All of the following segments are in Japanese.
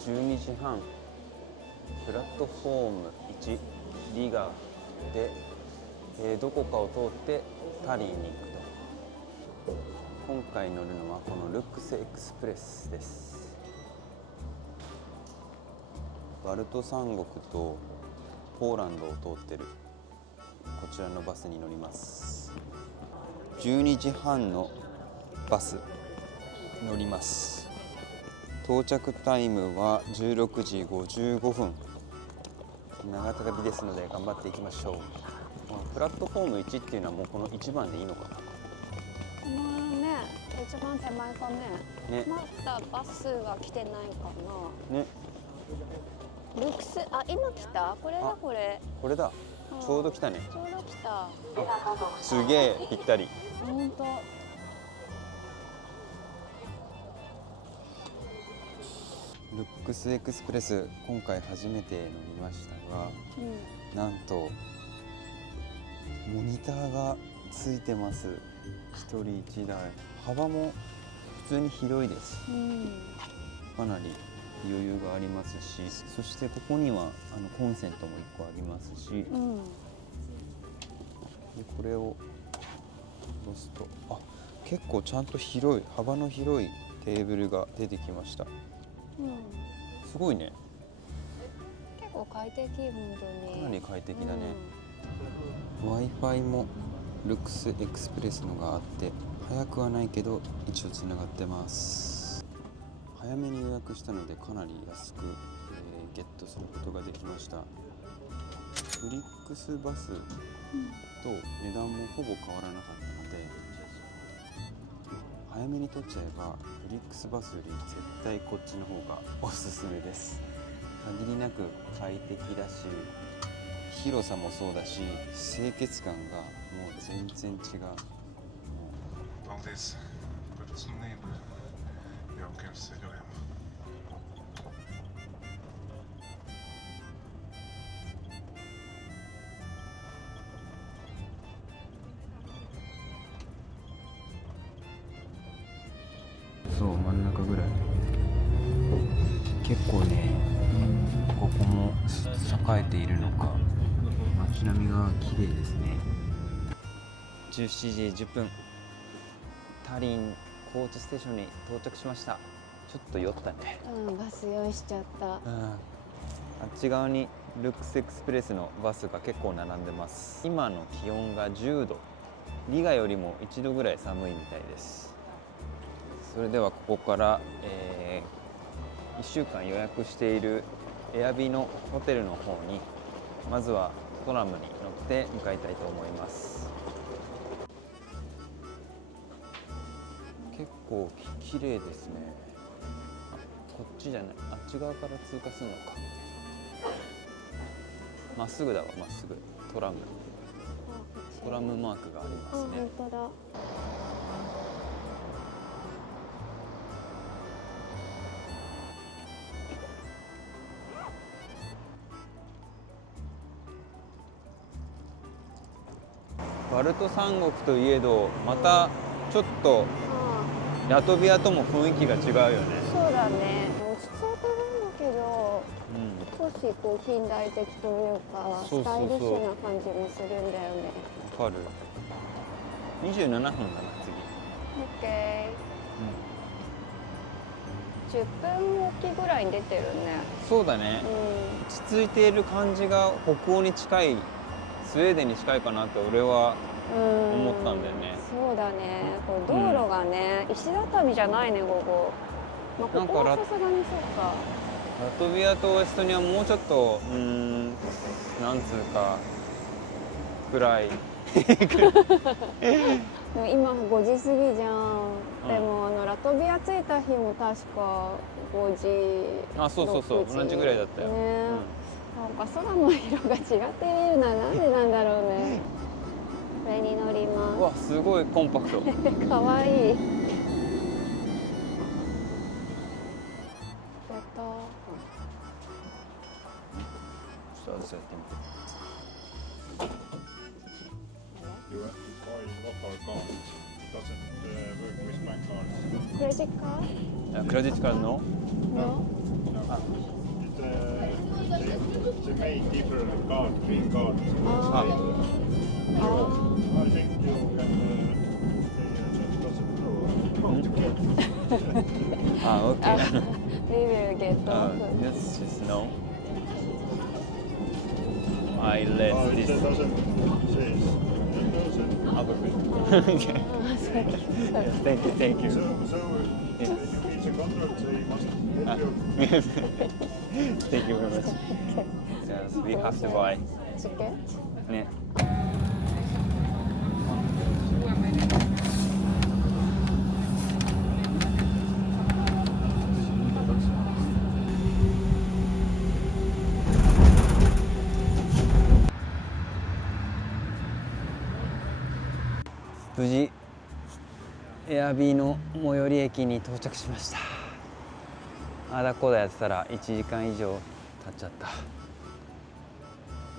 12時半、プラットフォーム1リガで、どこかを通ってタリーに行くと。今回乗るのはこのルックスエクスプレスです。バルト三国とポーランドを通ってるこちらのバスに乗ります。12時半のバス乗ります。到着タイムは16時55分。長旅ですので頑張っていきましょう。プラットフォーム1っていうのはもうこの1番でいいのかな。このね、一番手前かね。まだバスが来てないかな。ね。ルックス、あ、今来た？これだこれ。これだ。ちょうど来たね。ちょうど来た。すげえぴったり。本当。ルックスエクスプレス、今回初めて乗りましたが、なんとモニターがついてます。一人一台。幅も普通に広いです。かなり余裕がありますし、そしてここにはコンセントも1個ありますし、でこれを押すと、結構ちゃんと広い、幅の広いテーブルが出てきました。すごいね。結構快適、本当に。かなり快適だね。Wi-Fi もルックスエクスプレスのがあって、早くはないけど一応つながってます。早めに予約したのでかなり安く、ゲットすることができました。フリックスバスと値段もほぼ変わらなかったので、早めに取っちゃえばフリックスバスより絶対こっちの方がおすすめです。限りなく快適だし、広さもそうだし、清潔感がもう全然違う。Talvez por isso não lembro. Eu quero ser eu mesmo. そう、真ん中ぐらい。結構ね、ここも栄えているのか、街並みが綺麗ですね。17時10分、タリンコーチステーションに到着しました。ちょっと酔ったね。バス用意しちゃった。あっち側にルックスエクスプレスのバスが結構並んでます。今の気温が10度。リガよりも1度ぐらい寒いみたいです。それではここから、1週間予約しているエアビのホテルの方にまずはトラムに乗って向かいたいと思います。結構綺麗ですね。こっちじゃない、あっち側から通過するのか。まっすぐだわ、まっすぐ。トラムマークがありますね。本当だ。バルト三国といえど、またちょっとラトビアとも雰囲気が違うよね。そうだね。落ち着いてるんだけど、少しこう近代的というかスタイリッシュな感じもするんだよね。わかる。27分だな、次。OK。10分おきぐらいに出てるね。そうだね。落ち着いている感じが北欧に近い、スウェーデンに近いかなと俺は思ったんだよね。そうだね。これ道路がね、石畳じゃないね、ここ。ここはさすがにそうか。ラトビアとエストニアはもうちょっとなんつうか暗い。でも今5時過ぎじゃん。でもラトビア着いた日も確か5時。そう同じぐらいだったよ。なんか空の色が違って見えるのはなんでなんだろうね。これに乗ります。うわ、すごいコンパクト。かわいい。ちょっと私やってみて。Du vet, du tar ju något organ. work with bank cards. クレジットカークレジットカードのド No? They made different card, green card. Ah. I think you can just doesn't know how to get. あ、OK We will get off. Yes, just no I let Oh, it this doesn't say. It doesn't. Ah, perfect Okay Thank you So if you reach a contract, they must help you. Thank you very much Yes, we have to buy Ticket? ね無事エアビーの最寄り駅に到着しました。あだこだやってたら1時間以上経っちゃった。9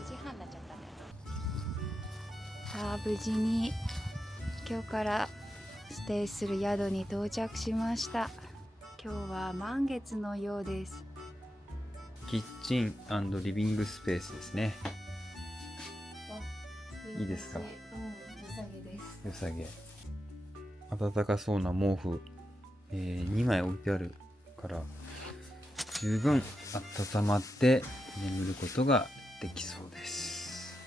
時半になっちゃったね。さあ無事に今日からステイする宿に到着しました。今日は満月のようです。キッチン&リビングスペースですね。いいですか。良さげです。良さげ。暖かそうな毛布、2枚置いてあるから十分温まって眠ることができそうです。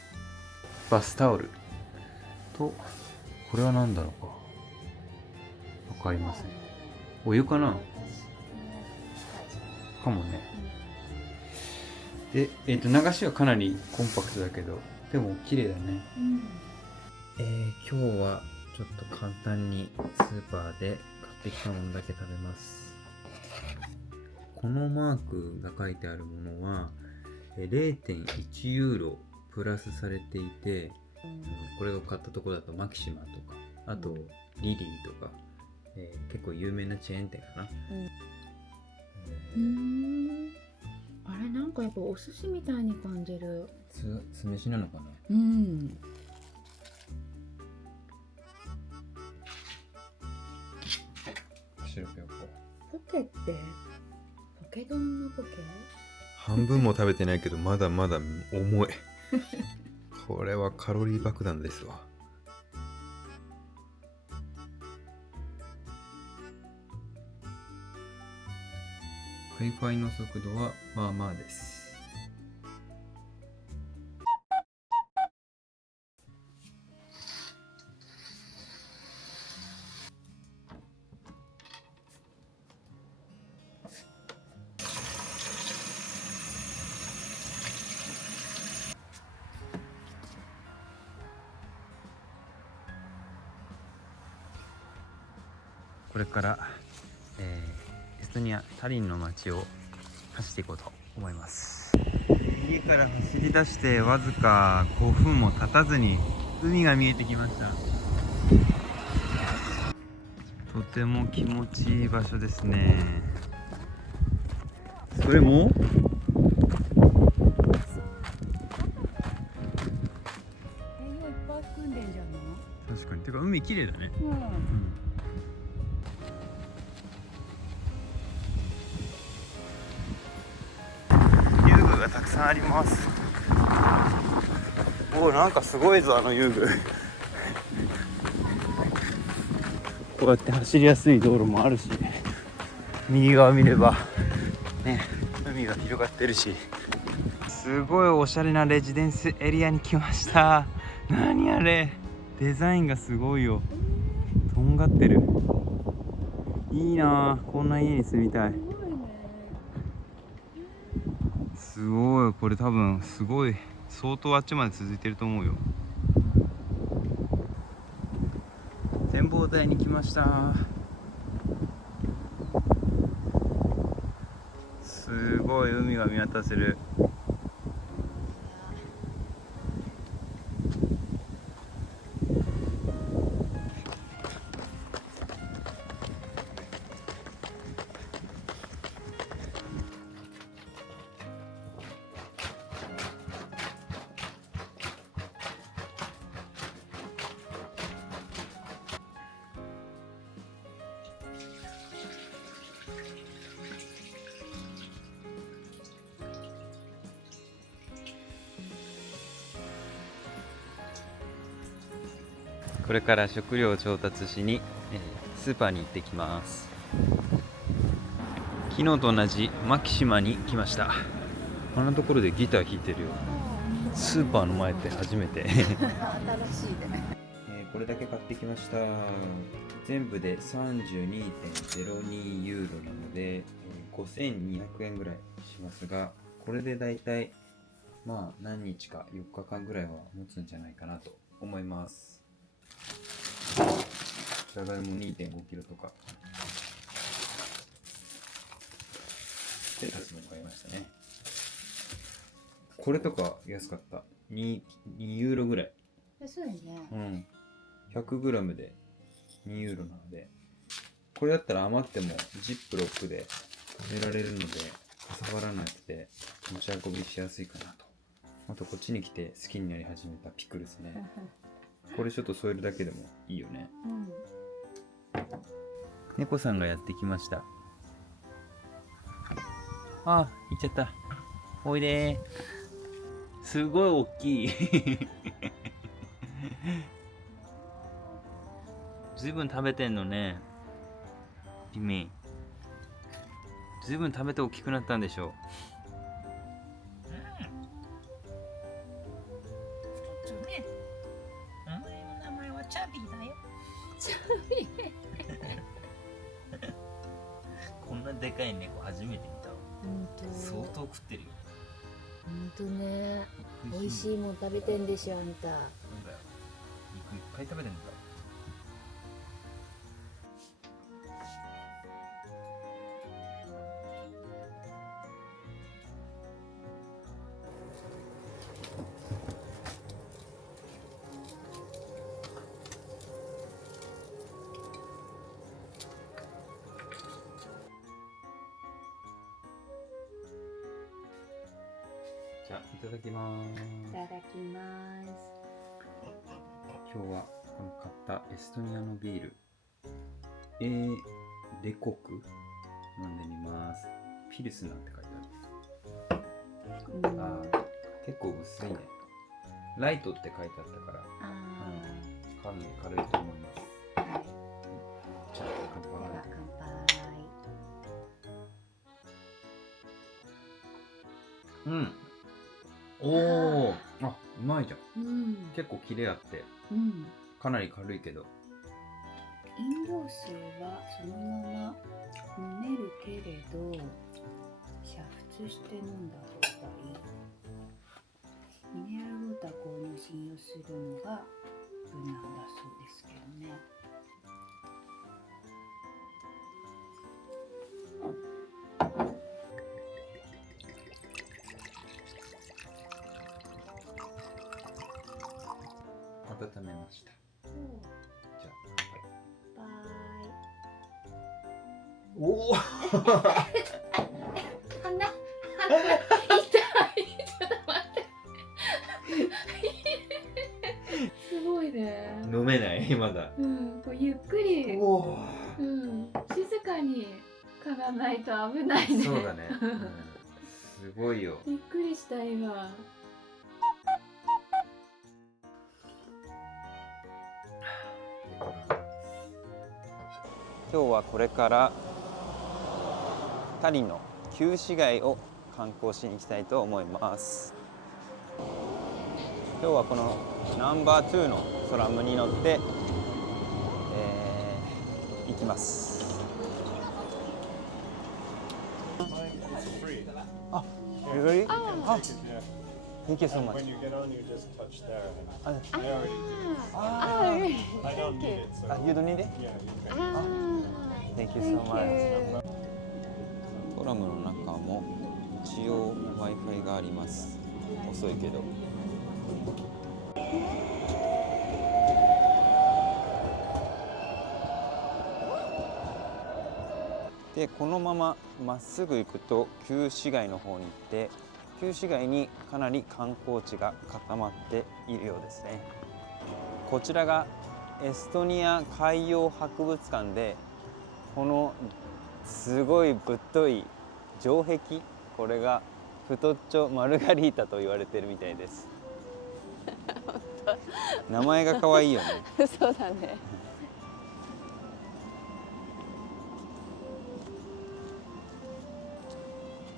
バスタオルとこれは何だろうかわかりません。お湯かなかもね。で、流しはかなりコンパクトだけどでも綺麗だね。今日はちょっと簡単にスーパーで買ってきたものだけ食べます。このマークが書いてあるものは 0.1 ユーロプラスされていて、これを買ったところだとマキシマとか、あとリリーとか、結構有名なチェーン店かな。あれなんかやっぱお寿司みたいに感じる。酢飯なのかな。白ペコ。ポケってポケ丼のポケ？半分も食べてないけどまだまだ重いこれはカロリー爆弾ですわ。Wi-Fi の速度はまあまあです。これから、エストニア・タリンの街を走っていこうと思います。家から走り出してわずか5分も経たずに海が見えてきました。とても気持ちいい場所ですね。それも栄養いっぱい含んでんじゃない？確かに。てか海綺麗だね。遊具がたくさんあります。おお、なんかすごいぞあの遊具こうやって走りやすい道路もあるし、右側見ればね、海が広がってるし、すごいおしゃれなレジデンスエリアに来ました。何あれ、デザインがすごいよ。とんがってる。いいなあ、こんな家に住みたい。すごい、これ多分すごい相当あっちまで続いてると思うよ。展望台に来ました。すごい海が見渡せる。これから食料を調達しに、スーパーに行ってきます。昨日と同じマキシマに来ました。あんなところでギター弾いてるよ。スーパーの前って初めて。新しいね。これだけ買ってきました。全部で 32.02 ユーロなので、5200円ぐらいしますが、これでだいたいまあ何日か4日間ぐらいは持つんじゃないかなと思います。じゃがいも 2.5 キロとかレタスも買いましたね。これとか安かった。2ユーロぐらい。安いね。うん。100グラムで2ユーロなので、これだったら余ってもジップロックで食べられるので、かさばらなくて持ち運びしやすいかなと。あとこっちに来て好きになり始めたピクルスね。これちょっと添えるだけでもいいよね。うん。猫さんがやってきました。あ、行っちゃった。おいでー。すごい大きい。ずいぶん食べてんのね。君。ずいぶん食べて大きくなったんでしょう。お前の名前はチャビーだよ。チャビこんなでかい猫初めて見たわ。ほんと。相当食ってるよ。ほんとね。美味しいもん食べてんでしょ、あんた。なんだよ。肉いっぱい食べてんだ。じゃあ、いただきます。いただきます。今日はこの買ったエストニアのビール、レコク飲んでみます。ピルスナーって書いてある。あー、結構薄いね。ライトって書いてあったから、かなり軽いと思います。じゃあ、乾杯。乾杯。うん。おー、あ、うまいじゃん。うん。結構キレあって、うん。かなり軽いけど。飲料水はそのまま飲めるけれど、煮沸して飲んだ方がいい。ミネラルウォーター購入信用するのが無難だそうですけどね。温めました。じゃあ、バイ。おお。鼻痛い。ちょっと待って。すごいね。飲めないまだ。うん、こうゆっくり、おうん、静かに嗅がないと危ないね。そうだね。すごいよ。びっくりした今。今日はこれからタリの旧市街を観光しに行きたいと思います。今日はこのナンバー2のトラムに乗って、行きます。あ、really? あ、Thank you so much. When you get on, you just touch there. あ、 I already did. ah, I don't need it, so you don't need it? yeah, you can. Thank you so much. トラムの中も一応 Wi-Fi があります。遅いけど。で、このまままっすぐ行くと旧市街の方に行って、旧市街にかなり観光地が固まっているようですね。こちらがエストニア海洋博物館で、このすごいぶっとい城壁、これがフトッチョ・マルガリータと言われてるみたいです。名前が可愛いよね。そうだね。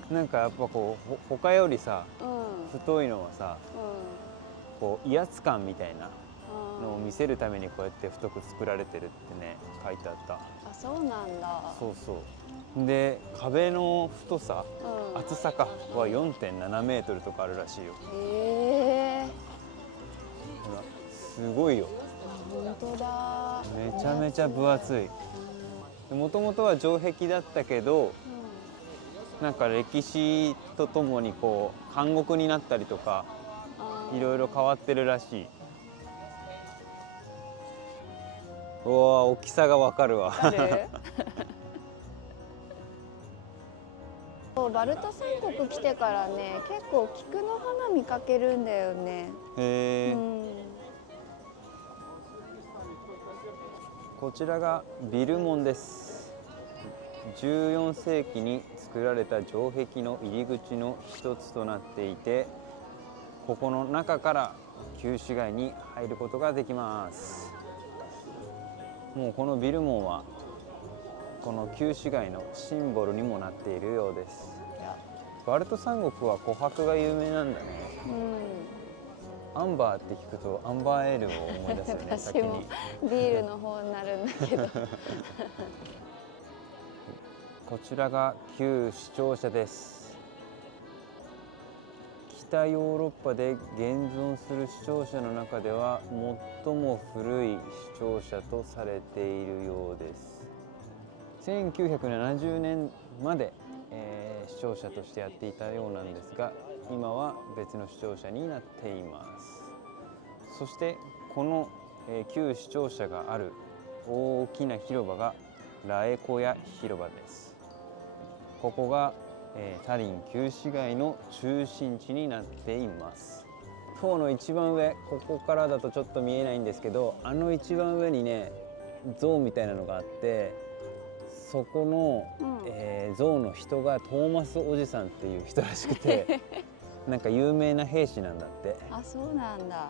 なんかやっぱこう他よりさうん太いのはさ、うこう威圧感みたいなのをん。見せるためにこうやって太く作られてるってね書いてあった。あ、そうなんだ。そうそうで壁の太さ、うん。厚さかは4.7メートルとかあるらしいよ。へえ。ほらすごいよ。本当だ。めちゃめちゃ分厚い。もともとは城壁だったけど、なんか歴史とともにこう監獄になったりとかいろいろ変わってるらしい。うわ大きさがわかるわ。あるそうバルト三国来てからね結構菊の花見かけるんだよね。へえ、うん。こちらがビル門です。14世紀に作られた城壁の入り口の一つとなっていて、ここの中から旧市街に入ることができます。もうこのビル門はこの旧市街のシンボルにもなっているようです。バルト三国は琥珀が有名なんだね。うん。アンバーって聞くとアンバーエールを思い出すよね。私も先にビールの方になるんだけど。こちらが旧市庁舎です。北ヨーロッパで現存する市庁舎の中では最も古い市庁舎とされているようです。1970年まで、市庁舎としてやっていたようなんですが、今は別の市庁舎になっています。そしてこの、旧市庁舎がある大きな広場がラエコヤ広場です。ここが、タリン旧市街の中心地になっています。塔の一番上、ここからだとちょっと見えないんですけど、あの一番上にね像みたいなのがあって、そこの、像の人がトーマスおじさんっていう人らしくてなんか有名な兵士なんだって。あ、そうなんだ。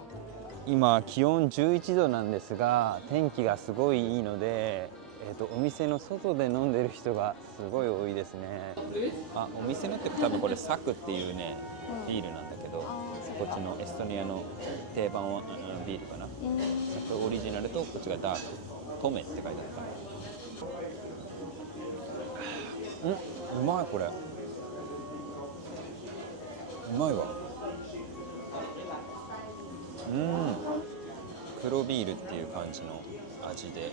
今気温11度なんですが、天気がすごいいいので、お店の外で飲んでる人がすごい多いですね。あ、お店のって多分これサクっていうね、ビールなんだけど、こっちのエストニアの定番はビールかな。オリジナルとこっちがダーク、トメって書いてある。うまいこれ。うまいわ。黒ビールっていう感じの味で。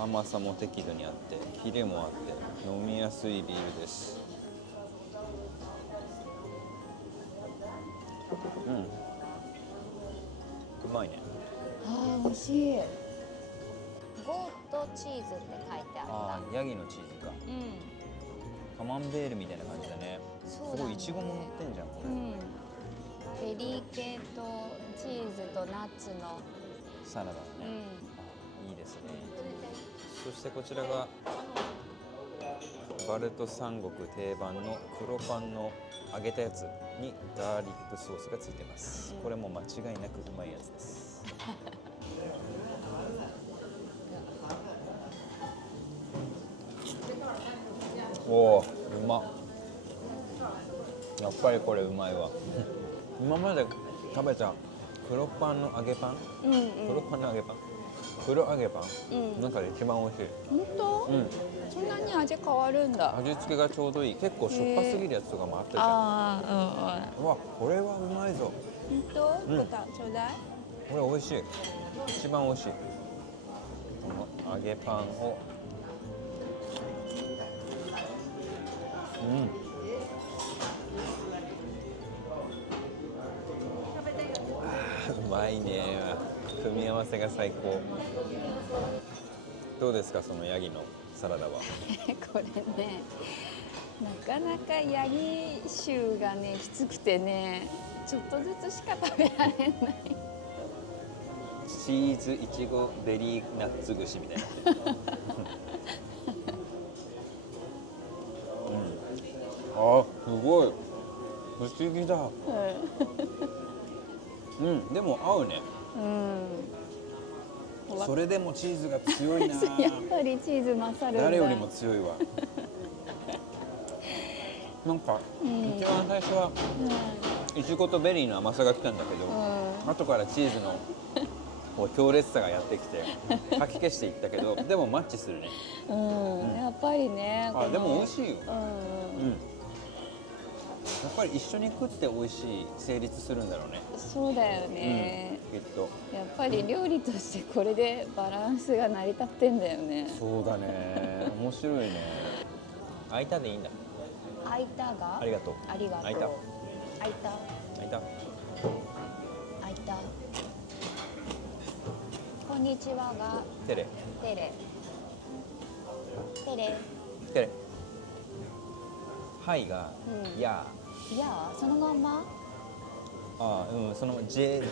甘さも適度にあってキレもあって飲みやすいビールです。うまいね。あー、美味しい。ゴートチーズって書いてあった。ヤギのチーズか。カマンベールみたいな感じだね。すごいイチゴも乗ってんじゃんこれ。ベリー系とチーズとナッツのサラダね。いいですね。そしてこちらがバルト三国定番の黒パンの揚げたやつにガーリックソースがついてます。これも間違いなくうまいやつです。おー、うまっ。やっぱりこれうまいわ。今まで食べた黒パンの揚げパン、黒パンの揚げパン、黒揚げパン、なんかで一番美味しい。本当？そんなに味変わるんだ。味付けがちょうどいい。結構しょっぱすぎるやつとかもあったじゃん。うわ、これはうまいぞ。本当？ちょうだい。これ美味しい。一番美味しい。この揚げパンを。うまいね。組み合わせが最高。どうですかそのヤギのサラダは。これね、なかなかヤギ臭がねきつくてね、ちょっとずつしか食べられない。チーズいちごベリーナッツ串みたいな。あ、すごい不思議だ。でも合うね。それでもチーズが強いな。やっぱりチーズ勝るんだ。誰よりも強いわ。なんか、一番最初はいちごとベリーの甘さが来たんだけど、後からチーズのこう強烈さがやってきてかき消していったけど、でもマッチするね。やっぱりね。あ、でも美味しいよ。やっぱり一緒に食って美味しい、成立するんだろうね。そうだよね、きっと。やっぱり料理としてこれでバランスが成り立ってんだよね。そうだね。面白いね。開いたでいいんだ。開いたがありがとう。ありがとう。開いた。開いた開いた。開いた。こんにちはがテレ。テレテレテレ。はいが、やいやそのまんま。その J の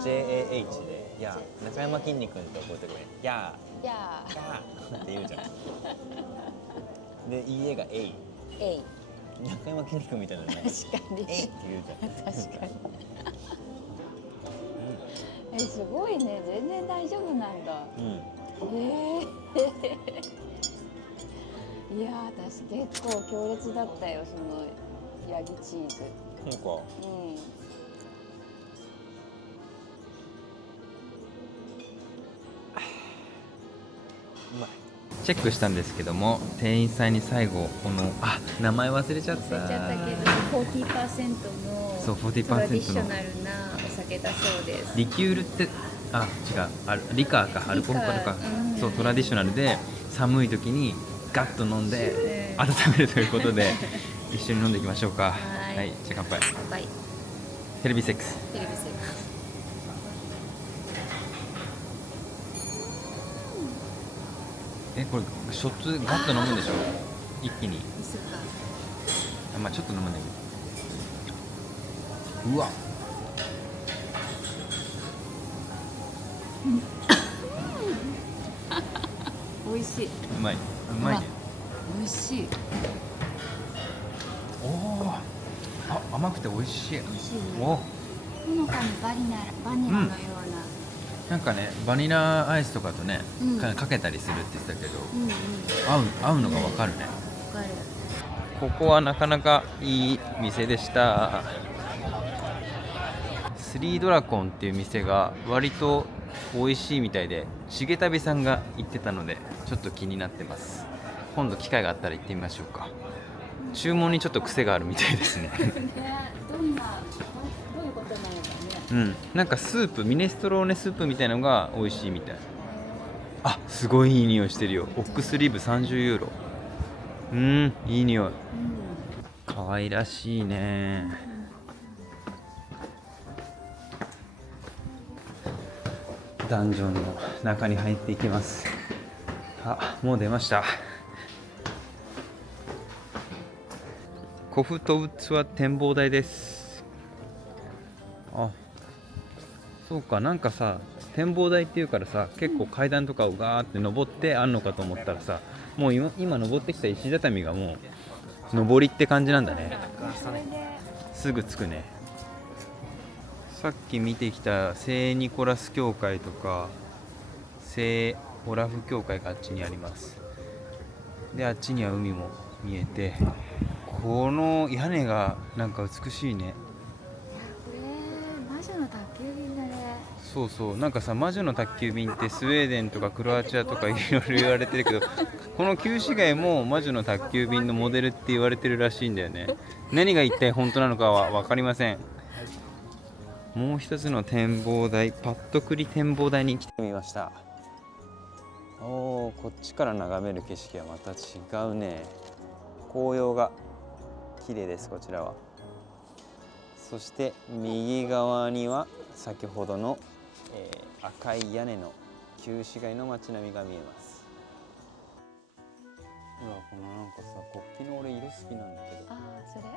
JAH で、や中山きんに君と覚えてくれ。やややって言うじゃん。で、家がえい。えい。中山きんに君みたいなのね。確かに。えいって言うじゃん。確かに。すごいね、全然大丈夫なんだ。いや私結構強烈だったよ、そのヤギチーズ。なんか。チェックしたんですけども、店員さんに最後この名前忘れちゃった。忘れちゃったけど、40% のそう40%のトラディショナルなお酒だそうです。リキュールって違う、リカーか、アルコールか、そうトラディショナルで寒い時にガッと飲んで温めるということで一緒に飲んでいきましょうか。はい、じゃあ乾杯。乾杯。テレビセックス。テレビセックス。これショットでガッと飲むんでしょ、一気に。そっか。まあちょっと飲むんだけど。うわ美味しい。うまい、うまいね。美味しい。甘くて美味しい。美味しいね。お、ほのかにバニラのような。なんかね、バニラアイスとかとね、かけたりするって言ってたけど、合うのがわかるね。わかる。ここはなかなかいい店でした。スリードラゴンっていう店が割と美味しいみたいで、重旅さんが行ってたのでちょっと気になってます。今度機会があったら行ってみましょうか。注文にちょっと癖があるみたいですね。どういうことなのかね。なんかスープ、ミネストローネスープみたいなのが美味しいみたい。すごいいい匂いしてるよ。オックスリブ30ユーロ。いい匂い。可愛らしいね。ダンジョンの中に入っていきます。もう出ました。コフトウツは展望台です。そうか、なんかさ、展望台っていうからさ、結構階段とかをガーって登ってあんのかと思ったらさ、もう今登ってきた石畳がもう登りって感じなんだね。すぐ着くね。さっき見てきた聖ニコラス教会とか聖オラフ教会があっちにあります。で、あっちには海も見えて、この屋根がなんか美しいね。魔女の宅急便だね。そうそう、なんかさ、魔女の宅急便ってスウェーデンとかクロアチアとかいろいろ言われてるけど、この旧市街も魔女の宅急便のモデルって言われてるらしいんだよね。何が一体本当なのかは分かりません。もう一つの展望台、パットクリ展望台に来てみました。こっちから眺める景色はまた違うね。紅葉が綺麗です、こちらは。そして右側には先ほどの、赤い屋根の旧市街の街並みが見えます。このなんかさ、国旗の俺色好きなんだけど。それ？好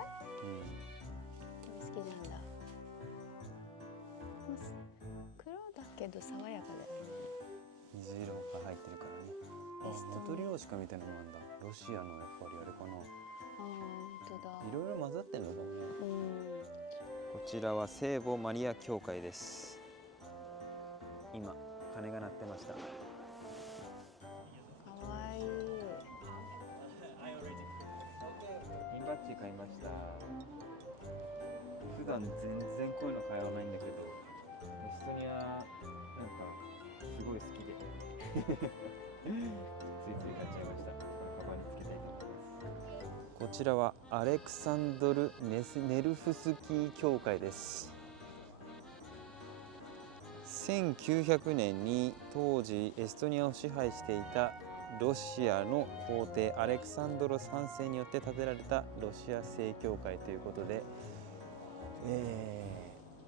きなんだ。黒だけど爽やかだよね。水色が入ってるからね。マトリョーシカみたいなのもあるんだ。ロシアのやっぱりあれかな。本当だ。いろいろ混ざってんのかもね。こちらは聖母マリア教会です。今鐘が鳴ってました。かわいい。ピンバッジ買いました。普段全然こういうの買わないんだけど、エストニアなんかすごい好きでついつい買っちゃいました。カバンにつけたいと思います。こちらはアレクサンドル・ネルフスキー教会です。1900年に当時エストニアを支配していたロシアの皇帝アレクサンドロ3世によって建てられたロシア正教会ということで、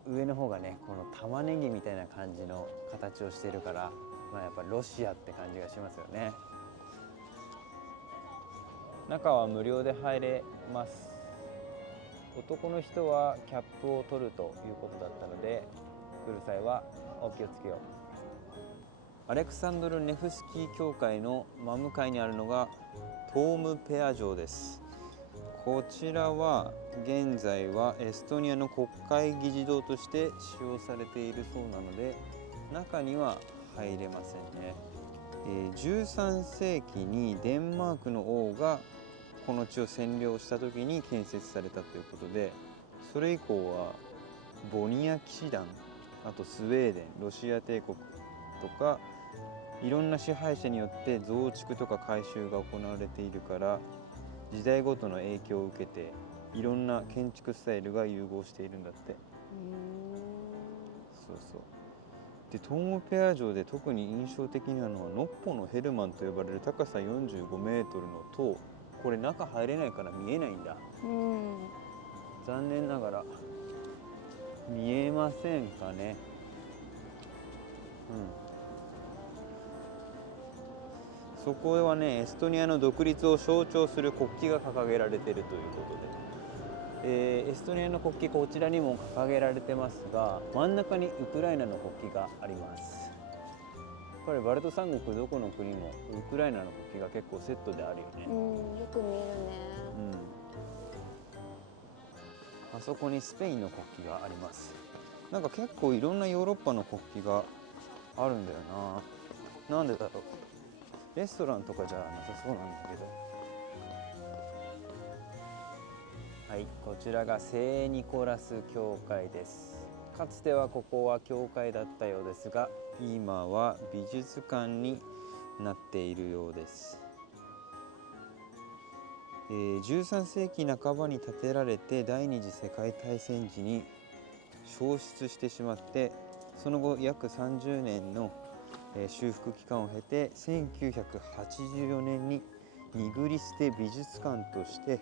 上の方がねこの玉ねぎみたいな感じの形をしているから、やっぱロシアって感じがしますよね。中は無料で入れます。男の人はキャップを取るということだったので、来る際はお気をつけよう。アレクサンドル・ネフスキー教会の真向かいにあるのがトームペア城です。こちらは現在はエストニアの国会議事堂として使用されているそうなので、中には入れませんね。13世紀にデンマークの王がこの地を占領した時に建設されたということで、それ以降はボニア騎士団、あとスウェーデン、ロシア帝国とかいろんな支配者によって増築とか改修が行われているから、時代ごとの影響を受けていろんな建築スタイルが融合しているんだって。そうそう。でトームペア城で特に印象的なのはノッポのヘルマンと呼ばれる高さ45メートルの塔。これ中入れないから見えないんだ。残念ながら見えませんかね。そこはねエストニアの独立を象徴する国旗が掲げられているということで、エストニアの国旗こちらにも掲げられてますが、真ん中にウクライナの国旗があります。やっぱりバルト三国どこの国もウクライナの国旗が結構セットであるよね。よく見るね。あそこにスペインの国旗があります。なんか結構いろんなヨーロッパの国旗があるんだよな。なんでだろう。レストランとかじゃなさそうなんだけど。はい、こちらが聖ニコラス教会です。かつてはここは教会だったようですが、今は美術館になっているようです。13世紀半ばに建てられて第二次世界大戦時に焼失してしまって、その後約30年の修復期間を経て1984年にニグリステ美術館として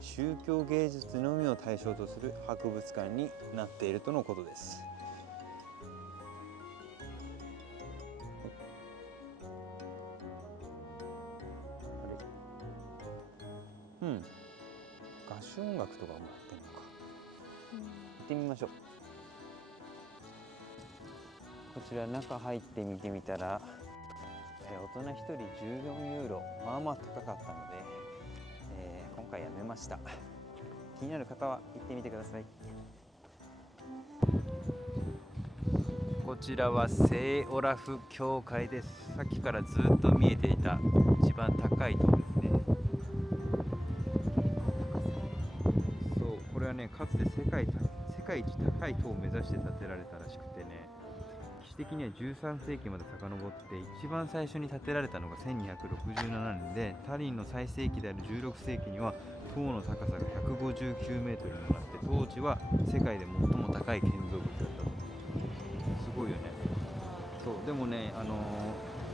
宗教芸術のみを対象とする博物館になっているとのことです。合唱音楽とかもやってるのか。行ってみましょう。こちら中入ってみてみたら、大人1人14ユーロ、まあまあ高かったので、今回やめました。気になる方は行ってみてください。こちらは聖オラフ教会です。さっきからずっと見えていた一番高い塔ですね。そう、これはね、かつて世界一高い塔を目指して建てられたらしくてね、歴史的には13世紀まで遡って一番最初に建てられたのが1267年で、タリンの最盛期である16世紀には塔の高さが159メートルになって、当時は世界で最も高い建造物だったと。すごいよね。そうでもね、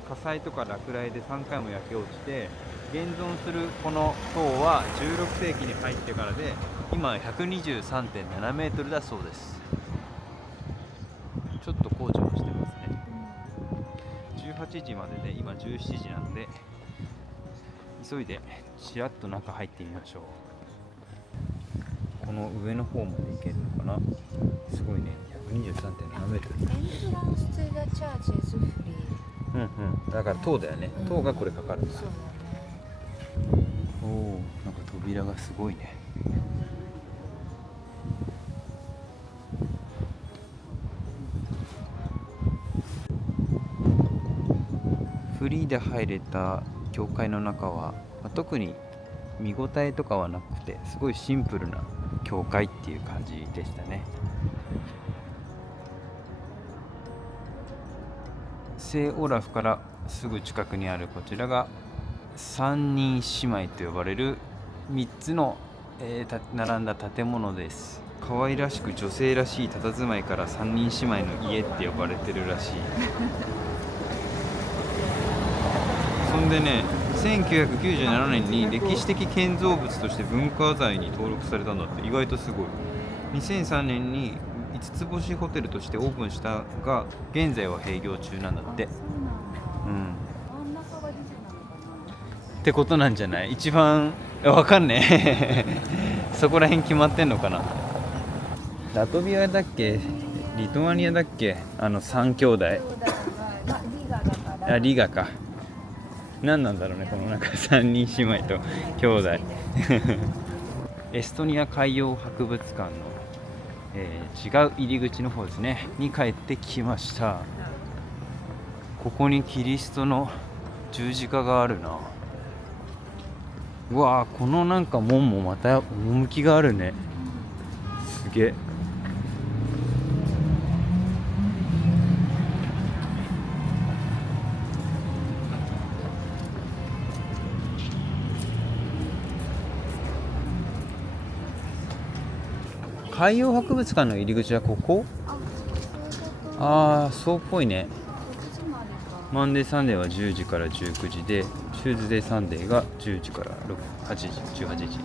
火災とか落雷で3回も焼け落ちて現存するこの塔は16世紀に入ってからで、今 123.7 メートルだそうです。ちょっと工事もしてますね。18時までで今17時なんで、急いでちらっと中入ってみましょう。この上の方まで行けるのかな。すごいね、123.7 メートル。エントランス to the church is free。だから塔だよね。塔がこれかかるんだ。そうだね。おお、なんか扉がすごいね。リーで入れた教会の中は、特に見応えとかはなくて、すごいシンプルな教会っていう感じでしたね。聖オラフからすぐ近くにあるこちらが三人姉妹と呼ばれる3つの、並んだ建物です。可愛らしく女性らしい佇まいから三人姉妹の家って呼ばれてるらしい。そんでね、1997年に歴史的建造物として文化財に登録されたんだって。意外とすごい。2003年に5つ星ホテルとしてオープンしたが、現在は閉業中なんだって。ってことなんじゃない？一番わかんねえそこら辺決まってんのかな。ラトビアだっけ、リトアニアだっけ、3兄弟。リガか。何なんだろうね、このなんか3人姉妹と兄弟エストニア海洋博物館の、違う入り口の方ですねに帰ってきました。ここにキリストの十字架があるな。うわー、このなんか門もまた趣があるね。すげえ。海洋博物館の入り口はここ？ああ、そうっぽいね。マンデーサンデーは10時から19時で、チューズデーサンデーが10時から8時、18時。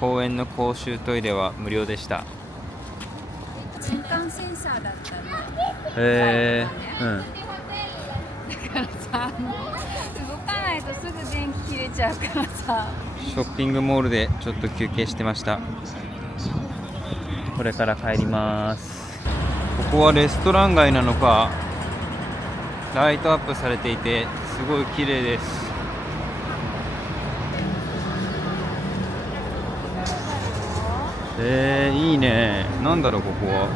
公園の公衆トイレは無料でした。瞬間センサーだったね。うん。だからさ、動かないとすぐ電気切れちゃうからさ。ショッピングモールでちょっと休憩してました。これから帰ります。ここはレストラン街なのか、ライトアップされていてすごい綺麗です。いいね。なんだろうここは。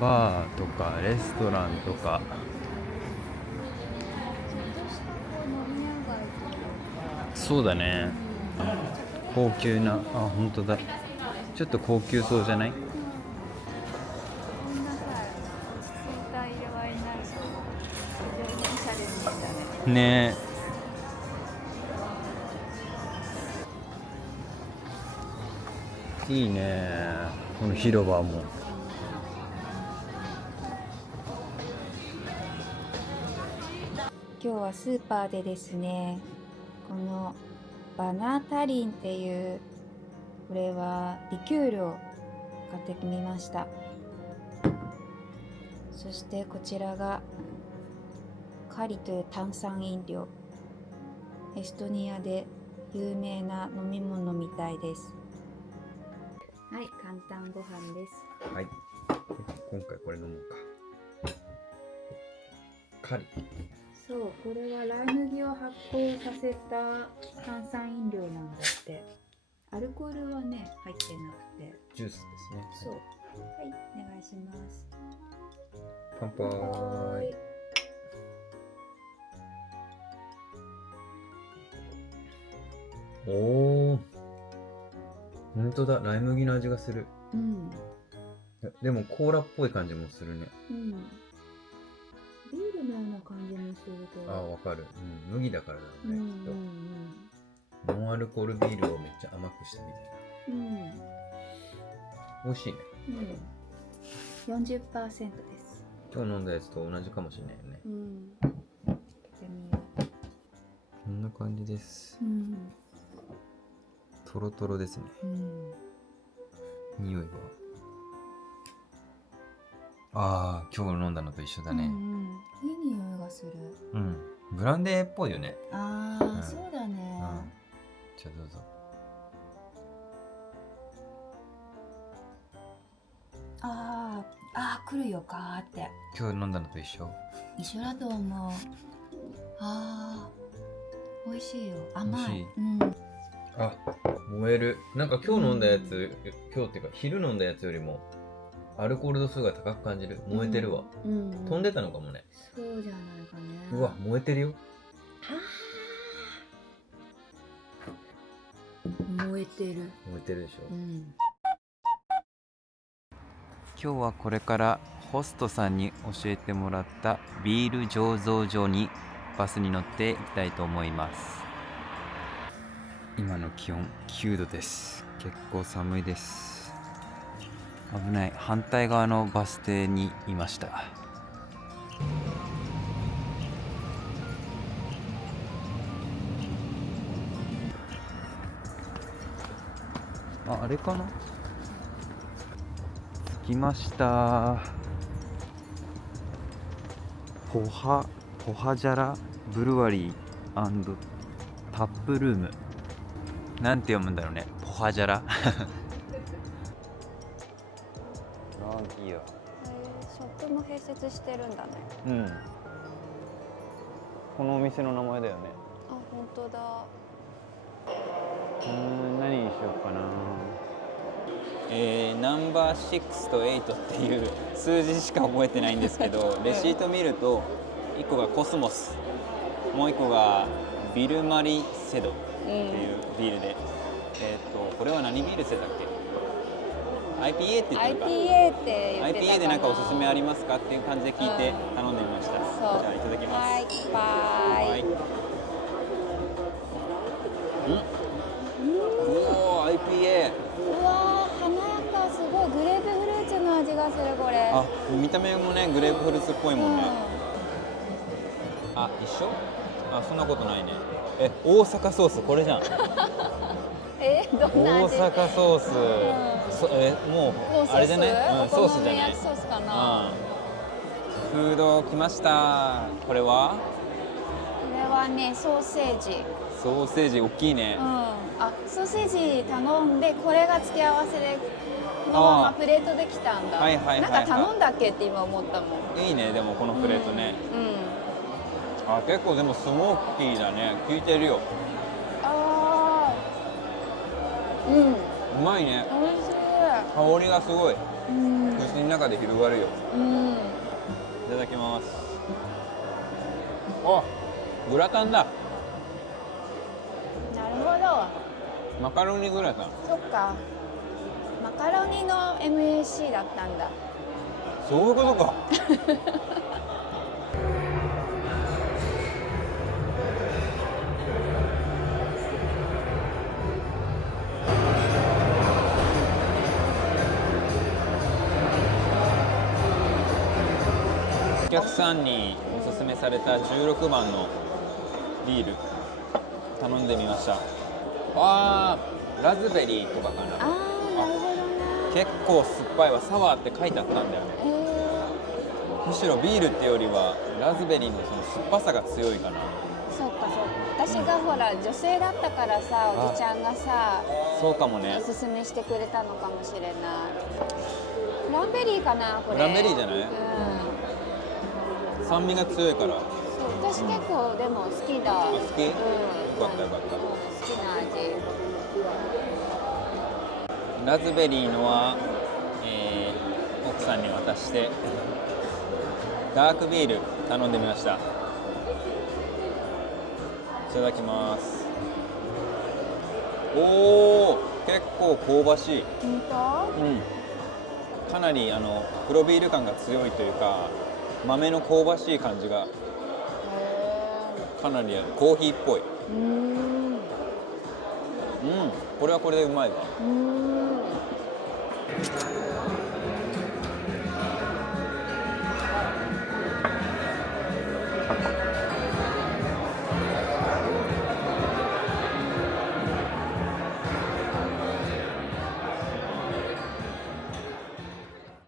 バーとかレストランとか。そうだね。高級な、本当だ。ちょっと高級そうじゃない？ねえ。いいね。この広場も。今日はスーパーでですね、このバナタリンっていう、これはリキュールを買ってみました。そしてこちらがカリという炭酸飲料。エストニアで有名な飲み物みたいです。はい、簡単ご飯です。はい。今回これ飲もうか。カリ。そう、これはライ麦を発酵させた炭酸飲料なんだって。アルコールはね、入ってなくて。ジュースですね。そう。はい、お願いします。乾杯。おー、本当だ、ライ麦の味がする。うん。でもコーラっぽい感じもするね。うん。ビールのような感じもするけど。わかる。うん、麦だからだろうね、きっと。ノンアルコールビールをめっちゃ甘くしたみたいな。美味しいね。40% です。今日飲んだやつと同じかもしれないよね。こんな感じです。トロトロですね。匂いは。今日飲んだのと一緒だね。いい匂いがする。ブランデーっぽいよね。そうだね。じゃあどうぞ。来るよガーって。今日飲んだのと一緒？一緒だと思う。あー、美味しいよ。甘い。美味しい。うん。あ、燃える。なんか今日飲んだやつ、今日っていうか昼飲んだやつよりもアルコール度数が高く感じる。燃えてるわ。うん。飛んでたのかもね。そうじゃないかね。うわ、燃えてるよ。燃えてる。燃えてるでしょ。うん。今日はこれからホストさんに教えてもらったビール醸造所にバスに乗って行きたいと思います。今の気温9度です。結構寒いです。危ない。反対側のバス停にいました。あれかな。着きました。ポハジャラブルワリー&タップルーム。なんて読むんだろうね。ポハジャラ。いいよ。ショップも併設してるんだね。うん。このお店の名前だよね。あ、本当だ。何にしようかな。ナンバー6と8っていう数字しか覚えてないんですけど、レシート見ると1個がコスモス、もう1個がビルマリセドっていうビールで、これは何ビールしてたっけ？ IPA って言ってるか。 IPA って言ってたかな。 IPA で何かおすすめありますかっていう感じで聞いて頼んでみました。じそうゃあいただきます。はい、バイ。おー、IPA。うわー、華やか、すごいグレープフルーツの味がするこれ。あ、見た目もねグレープフルーツっぽいもんね。あ、一緒？あ、そんなことないね。大阪ソースこれじゃん。どんな味？大阪ソース。もうあれじゃない？ソースじゃない？ソースかな。フード来ました。これは？これはね、ソーセージ。ソーセージ大きいね。あ、ソーセージ頼んでこれが付け合わせでのままプレートできたんだ。なんか頼んだっけって今思ったもん。いいね、でもこのプレートね。あ、結構でもスモーキーだね。効いてるよ。ああ、うまいね。美味しい。香りがすごい。口の中で広がるよ。いただきます。あ、グラタンだ。なるほど。マカロニグラタン。そっか。マカロニの MAC だったんだ。そういうことか。お客さんにおすすめされた16番のビール頼んでみました。あー、ラズベリーとかかな。あー、なるほどね。結構酸っぱいわ。サワーって書いてあったんだよね。むしろビールってよりはラズベリーのその酸っぱさが強いかな。そっかそっか。私がほら女性だったからさ、おじちゃんがさ、そうかもね。おすすめしてくれたのかもしれない。クランベリーかな、これ。クランベリーじゃない？酸味が強いから。そう、私結構でも好きだ。好き？よかったよかった。好きな味。ラズベリーのは、奥さんに渡してダークビール頼んでみました。いただきます。おー、結構香ばしい。本当？かなり黒ビール感が強いというか、豆の香ばしい感じがかなりある。コーヒーっぽい。これはこれでうまいわ。